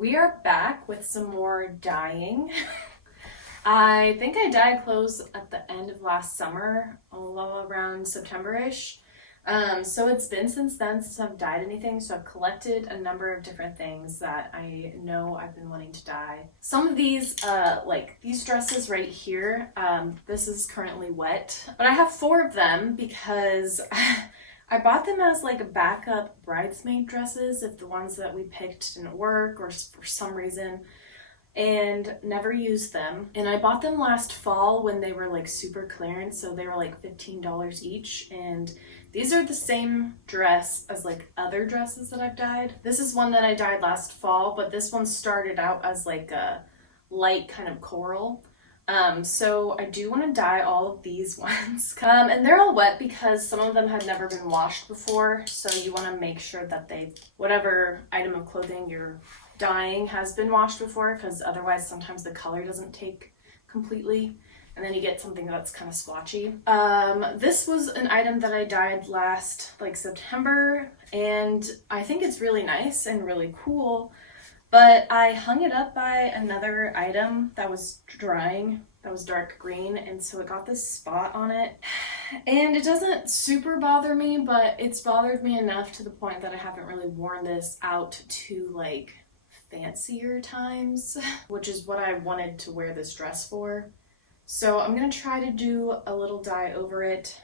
We are back with some more dyeing. I think I dyed clothes at the end of last summer, all around September-ish. So it's been since then since I've dyed anything, so I've collected a number of different things that I know I've been wanting to dye. Some of these, like these dresses right here, this is currently wet, but I have 4 of them because I bought them as like backup bridesmaid dresses if the ones that we picked didn't work or for some reason, and never used them. And I bought them last fall when they were like super clearance, so they were like $15 each, and these are the same dress as like other dresses that I've dyed. This is one that I dyed last fall, but this one started out as like a light kind of coral. So I do want to dye all of these ones. And they're all wet because some of them had never been washed before. So you want to make sure that whatever item of clothing you're dyeing has been washed before, because otherwise sometimes the color doesn't take completely. And then you get something that's kind of splotchy. This was an item that I dyed last like September, and I think it's really nice and really cool. But I hung it up by another item that was drying, that was dark green, and so it got this spot on it. And it doesn't super bother me, but it's bothered me enough to the point that I haven't really worn this out to like fancier times, which is what I wanted to wear this dress for. So I'm gonna try to do a little dye over it,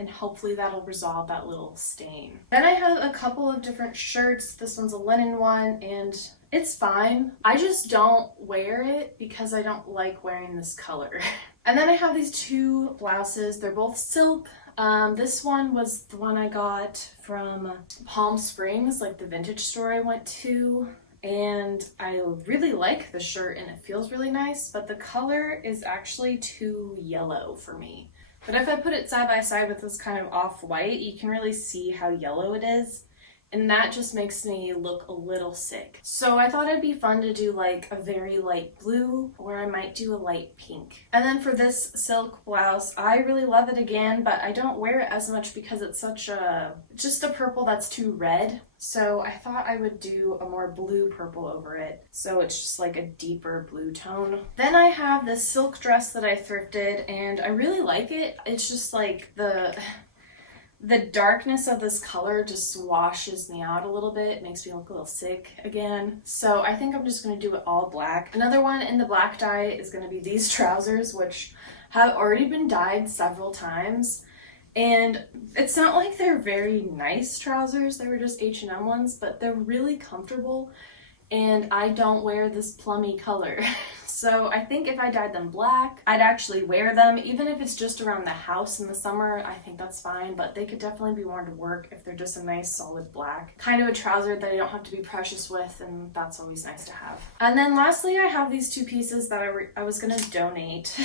and hopefully that'll resolve that little stain. Then I have a couple of different shirts. This one's a linen one, and it's fine. I just don't wear it because I don't like wearing this color. And then I have these 2 blouses. They're both silk. This one was the one I got from Palm Springs, like the vintage store I went to. And I really like the shirt and it feels really nice, but the color is actually too yellow for me. But if I put it side by side with this kind of off-white, you can really see how yellow it is. And that just makes me look a little sick. So I thought it'd be fun to do like a very light blue, or I might do a light pink. And then for this silk blouse, I really love it again, but I don't wear it as much because it's just a purple that's too red. So I thought I would do a more blue purple over it. So it's just like a deeper blue tone. Then I have this silk dress that I thrifted, and I really like it. It's just like the darkness of this color just washes me out a little bit. It makes me look a little sick again. So I think I'm just going to do it all black. Another one in the black dye is going to be these trousers, which have already been dyed several times. And it's not like they're very nice trousers. They were just H&M ones, but they're really comfortable. And I don't wear this plummy color. So I think if I dyed them black, I'd actually wear them. Even if it's just around the house in the summer, I think that's fine, but they could definitely be worn to work if they're just a nice solid black. Kind of a trouser that I don't have to be precious with, and that's always nice to have. And then lastly, I have these 2 pieces that I was gonna donate.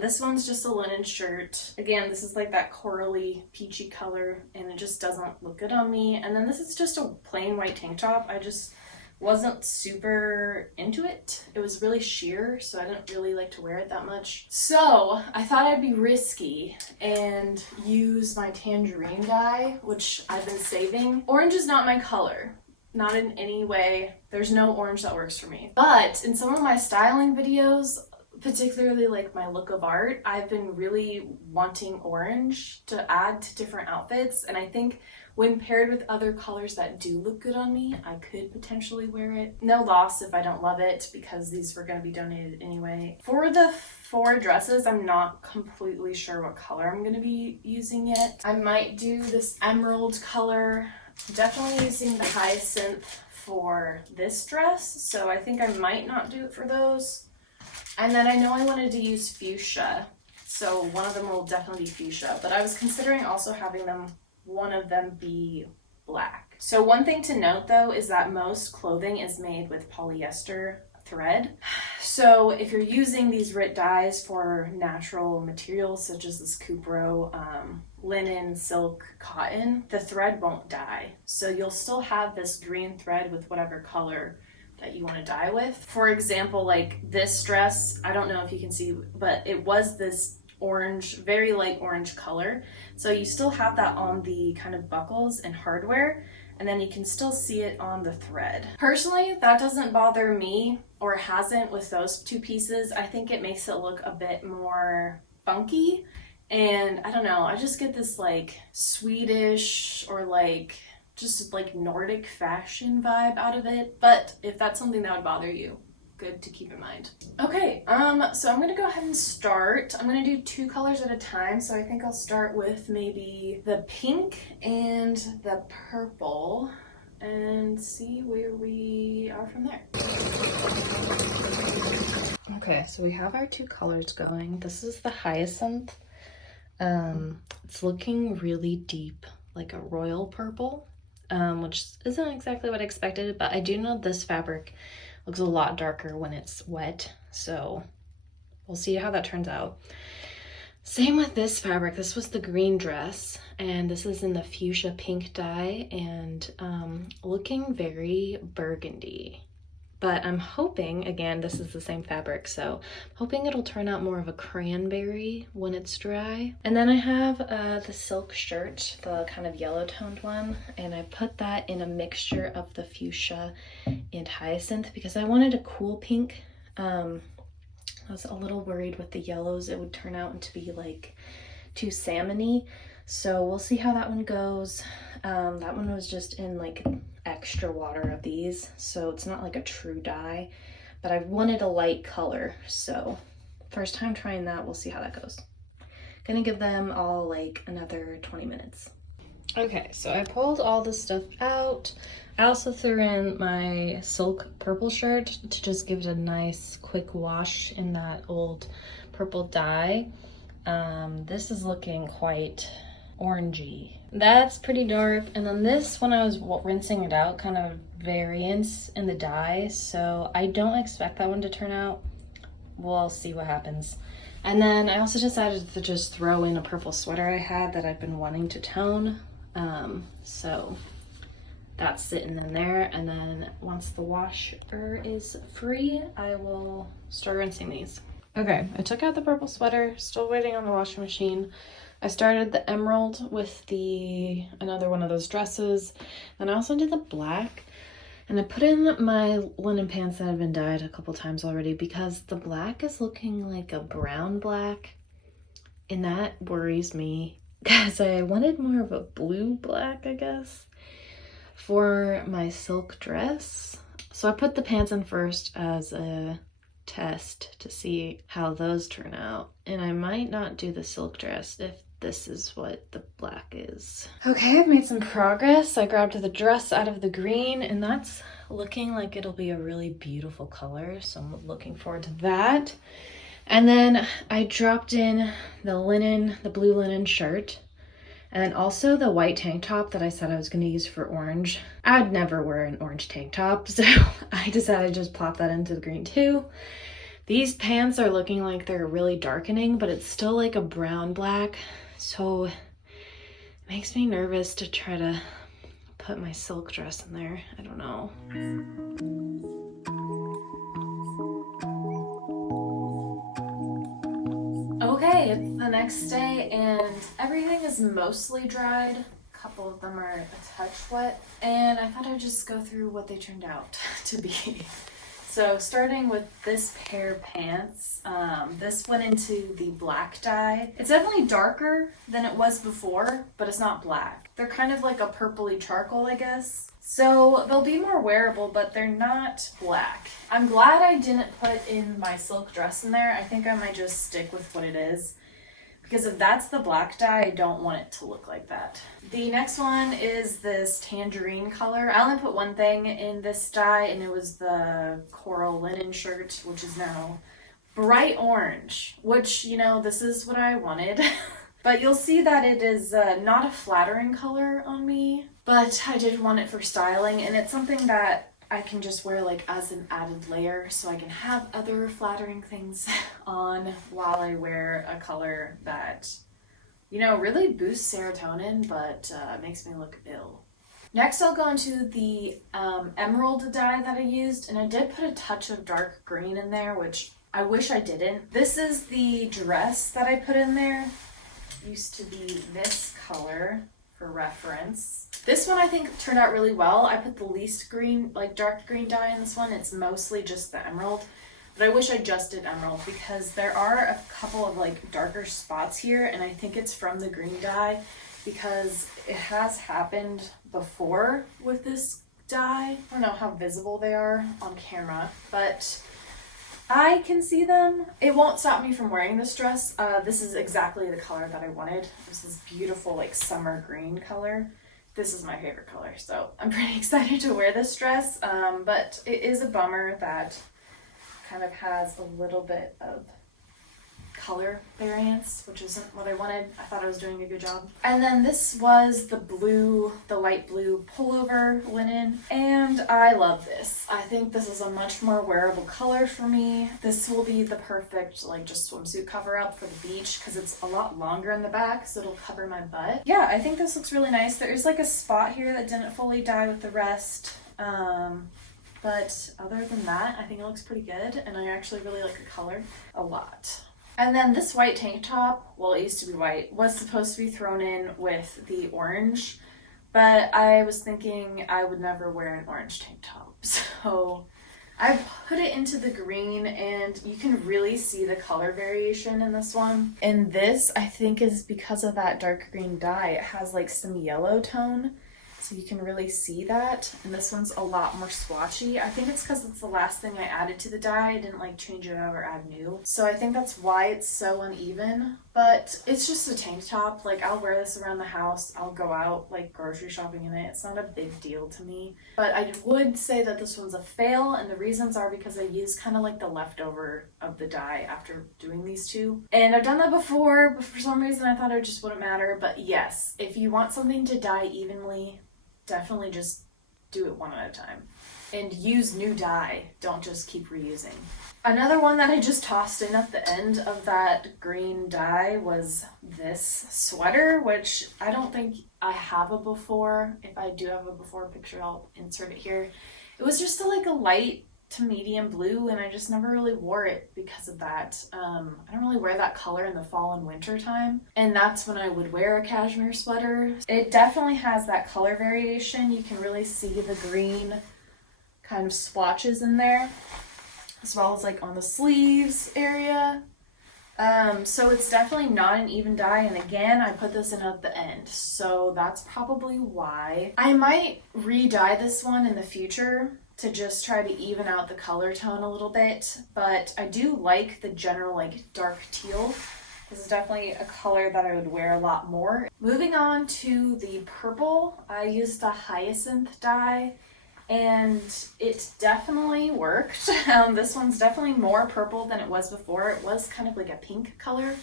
This one's just a linen shirt. Again, this is like that corally peachy color, and it just doesn't look good on me. And then this is just a plain white tank top. I just wasn't super into it. It was really sheer, so I didn't really like to wear it that much. So I thought I'd be risky and use my tangerine dye, which I've been saving. Orange is not my color. Not in any way. There's no orange that works for me. But in some of my styling videos, particularly like my look of art, I've been really wanting orange to add to different outfits, and I think when paired with other colors that do look good on me, I could potentially wear it. No loss if I don't love it, because these were going to be donated anyway. For the 4 dresses, I'm not completely sure what color I'm going to be using yet. I might do this emerald color. Definitely using the hyacinth for this dress, so I think I might not do it for those. And then I know I wanted to use fuchsia, so one of them will definitely be fuchsia, but I was considering also having one of them be black. So one thing to note though is that most clothing is made with polyester thread. So if you're using these RIT dyes for natural materials such as this Cupro, linen, silk, cotton, the thread won't dye. So you'll still have this green thread with whatever color that you want to dye with. For example, like this dress, I don't know if you can see, but it was this orange, very light orange color. So you still have that on the kind of buckles and hardware. and then you can still see it on the thread. Personally, that doesn't bother me, or hasn't with those two pieces. I think it makes it look a bit more funky, and I don't know, I just get this like Swedish or like just like Nordic fashion vibe out of it. But if that's something that would bother you, good to keep in mind. Okay, so I'm gonna go ahead and start. I'm gonna do 2 colors at a time, so I think I'll start with maybe the pink and the purple and see where we are from there. Okay, so we have our 2 colors going. This is the hyacinth. It's looking really deep, like a royal purple, which isn't exactly what I expected, but I do know this fabric looks a lot darker when it's wet, so we'll see how that turns out. Same with this fabric. This was the green dress, and this is in the fuchsia pink dye, and looking very burgundy. But I'm hoping, again, this is the same fabric, so I'm hoping it'll turn out more of a cranberry when it's dry. And then I have the silk shirt, the kind of yellow toned one, and I put that in a mixture of the fuchsia and hyacinth because I wanted a cool pink. I was a little worried with the yellows it would turn out to be like too salmony, so we'll see how that one goes. That one was just in like extra water of these, so it's not like a true dye, but I wanted a light color, so first time trying that. We'll see how that goes. Gonna give them all like another 20 minutes. Okay, so I pulled all the stuff out. I also threw in my silk purple shirt to just give it a nice quick wash in that old purple dye. This is looking quite orangey. That's pretty dark. And then this, when I was rinsing it out, kind of variance in the dye, so I don't expect that one to turn out. We'll see what happens. And then I also decided to just throw in a purple sweater I had that I've been wanting to tone. So that's sitting in there, and then once the washer is free, I will start rinsing these. Okay, I took out the purple sweater, still waiting on the washing machine. I started the emerald with another one of those dresses, and I also did the black, and I put in my linen pants that have been dyed a couple times already because the black is looking like a brown black, and that worries me because I wanted more of a blue black, I guess, for my silk dress. So I put the pants in first as a test to see how those turn out, and I might not do the silk dress if this is what the black is. Okay, I've made some progress. I grabbed the dress out of the green, and that's looking like it'll be a really beautiful color, so I'm looking forward to that. And then I dropped in the blue linen shirt, and then also the white tank top that I said I was going to use for orange. I'd never wear an orange tank top, so I decided to just plop that into the green too. These pants are looking like they're really darkening, but it's still like a brown black, so it makes me nervous to try to put my silk dress in there. I don't know. Okay, it's the next day and everything is mostly dried. A couple of them are a touch wet, and I thought I'd just go through what they turned out to be. So starting with this pair of pants, this went into the black dye. It's definitely darker than it was before, but it's not black. They're kind of like a purpley charcoal, I guess. So they'll be more wearable, but they're not black. I'm glad I didn't put in my silk dress in there. I think I might just stick with what it is, because if that's the black dye, I don't want it to look like that. The next one is this tangerine color. I only put one thing in this dye, and it was the coral linen shirt, which is now bright orange, which, you know, this is what I wanted. But you'll see that it is not a flattering color on me, but I did want it for styling, and it's something that I can just wear like as an added layer, so I can have other flattering things on while I wear a color that, you know, really boosts serotonin, but makes me look ill. Next, I'll go into the emerald dye that I used, and I did put a touch of dark green in there, which I wish I didn't. This is the dress that I put in there. It used to be this color for reference. This one I think turned out really well. I put the least green, like dark green dye in this one. It's mostly just the emerald. But I wish I just did emerald because there are a couple of like darker spots here, and I think it's from the green dye because it has happened before with this dye. I don't know how visible they are on camera, but I can see them. It won't stop me from wearing this dress. This is exactly the color that I wanted. This is beautiful like summer green color. This is my favorite color, so I'm pretty excited to wear this dress, but it is a bummer that kind of has a little bit of color variance, which isn't what I wanted. I thought I was doing a good job. And then this was the light blue pullover linen, and I love this. I think this is a much more wearable color for me. This will be the perfect like just swimsuit cover up for the beach because it's a lot longer in the back, so it'll cover my butt. Yeah, I think this looks really nice. There's like a spot here that didn't fully dye with the rest. But other than that, I think it looks pretty good, and I actually really like the color a lot. And then this white tank top, well, it used to be white, was supposed to be thrown in with the orange, but I was thinking I would never wear an orange tank top. So I put it into the green, and you can really see the color variation in this one. And this, I think, is because of that dark green dye. It has like some yellow tone, so you can really see that. And this one's a lot more swatchy. I think it's because it's the last thing I added to the dye. I didn't like change it out or add new. So I think that's why it's so uneven. But it's just a tank top. Like, I'll wear this around the house. I'll go out like grocery shopping in it. It's not a big deal to me. But I would say that this one's a fail, and the reasons are because I used kind of like the leftover of the dye after doing these two. And I've done that before, but for some reason I thought it just wouldn't matter. But yes, if you want something to dye evenly, definitely just do it one at a time and use new dye. Don't just keep reusing. Another one that I just tossed in at the end of that green dye was this sweater, which I don't think I have a before. If I do have a before picture, I'll insert it here. It was just like a light to medium blue, and I just never really wore it because of that. I don't really wear that color in the fall and winter time, and that's when I would wear a cashmere sweater. It definitely has that color variation. You can really see the green kind of swatches in there, as well as like on the sleeves area. So it's definitely not an even dye, and again, I put this in at the end, so that's probably why. I might re-dye this one in the future to just try to even out the color tone a little bit, but I do like the general like dark teal. This is definitely a color that I would wear a lot more. Moving on to the purple, I used the hyacinth dye, and it definitely worked. This one's definitely more purple than it was before. It was kind of like a pink color,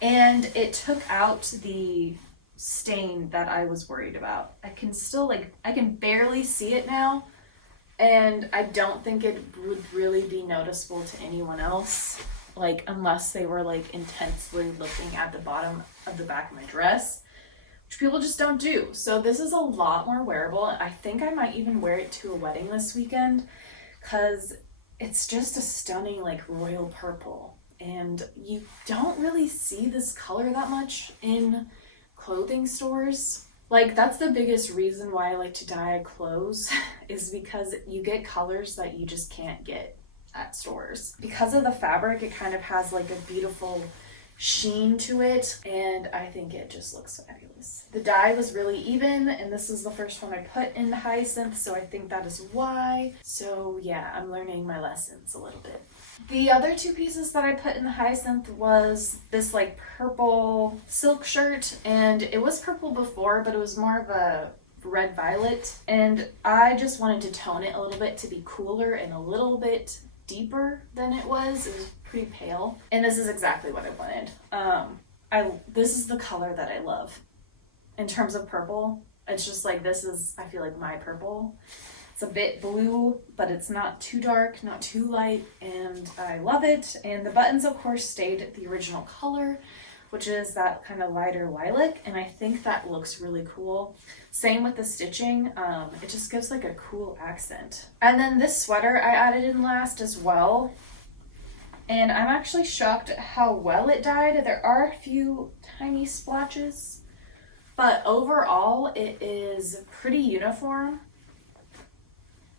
and it took out the stain that I was worried about. I can barely see it now, and I don't think it would really be noticeable to anyone else, like unless they were like intensely looking at the bottom of the back of my dress, which people just don't do. So this is a lot more wearable. I think I might even wear it to a wedding this weekend because it's just a stunning like royal purple, and you don't really see this color that much in clothing stores. Like, that's the biggest reason why I like to dye clothes is because you get colors that you just can't get at stores. Because of the fabric, it kind of has like a beautiful sheen to it, and I think it just looks fabulous. The dye was really even, and this is the first one I put in the hyacinth, so I think that is why. So yeah, I'm learning my lessons a little bit. The other two pieces that I put in the hyacinth was this like purple silk shirt, and it was purple before, but it was more of a red violet, and I just wanted to tone it a little bit to be cooler and a little bit deeper than it was. It was pretty pale, and this is exactly what I wanted. This is the color that I love in terms of purple. It's just like, this is, I feel like, my purple. It's a bit blue, but it's not too dark, not too light, and I love it. And the buttons, of course, stayed the original color, which is that kind of lighter lilac, and I think that looks really cool. Same with the stitching. It just gives like a cool accent. And then this sweater I added in last as well, and I'm actually shocked at how well it dyed. There are a few tiny splotches but overall it is pretty uniform.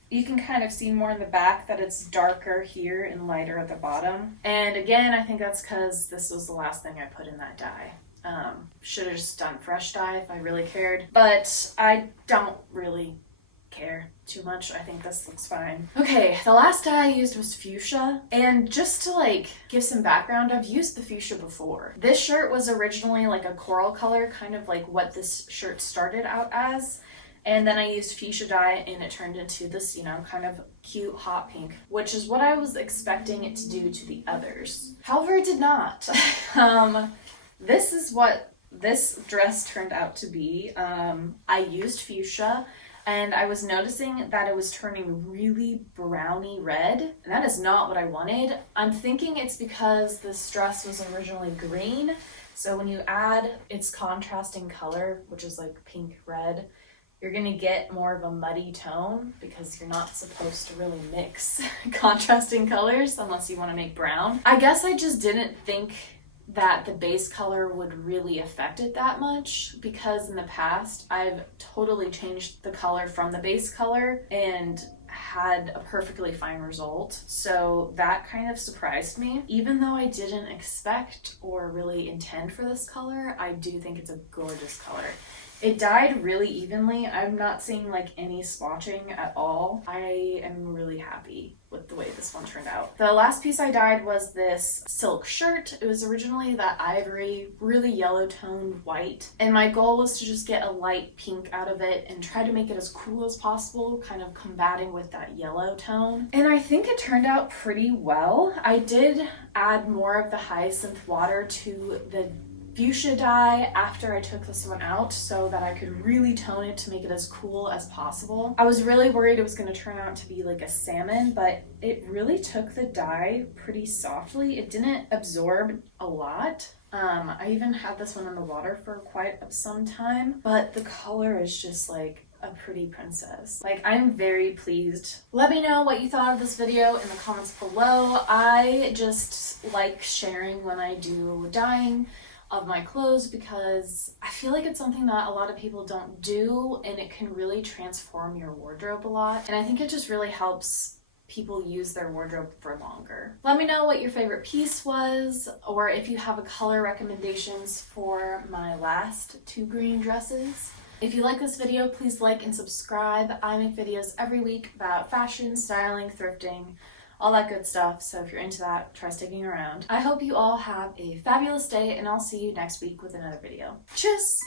You can kind of see more in the back that it's darker here and lighter at the bottom. And again, I think that's because this was the last thing I put in that dye. Should have just done fresh dye if I really cared, but I don't really care too much. I think this looks fine. Okay, the last dye I used was fuchsia, and just to like give some background, I've used the fuchsia before. This shirt was originally like a coral color, kind of like what this shirt started out as, and then I used fuchsia dye and it turned into this, you know, kind of cute hot pink, which is what I was expecting it to do to the others. However, it did not. This is what this dress turned out to be. I used fuchsia, and I was noticing that it was turning really browny red, and that is not what I wanted. I'm thinking it's because this dress was originally green, so when you add its contrasting color, which is like pink red, you're gonna get more of a muddy tone because you're not supposed to really mix contrasting colors unless you want to make brown. I guess I just didn't think that the base color would really affect it that much, because in the past I've totally changed the color from the base color and had a perfectly fine result. So that kind of surprised me. Even though I didn't expect or really intend for this color, I do think it's a gorgeous color. It dyed really evenly. I'm not seeing like any splotching at all. I am really happy with the way this one turned out. The last piece I dyed was this silk shirt. It was originally that ivory, really yellow toned white. And my goal was to just get a light pink out of it and try to make it as cool as possible, kind of combating with that yellow tone. And I think it turned out pretty well. I did add more of the hyacinth water to the fuchsia dye after I took this one out so that I could really tone it to make it as cool as possible. I was really worried it was going to turn out to be like a salmon, but it really took the dye pretty softly. It didn't absorb a lot. I even had this one in the water for quite some time, but the color is just like a pretty princess. Like, I'm very pleased. Let me know what you thought of this video in the comments below. I just like sharing when I do dyeing of my clothes because I feel like it's something that a lot of people don't do, and it can really transform your wardrobe a lot. And I think it just really helps people use their wardrobe for longer. Let me know what your favorite piece was, or if you have a color recommendations for my last 2 green dresses. If you like this video, please like and subscribe. I make videos every week about fashion, styling, thrifting, all that good stuff. So if you're into that, try sticking around. I hope you all have a fabulous day, and I'll see you next week with another video. Cheers!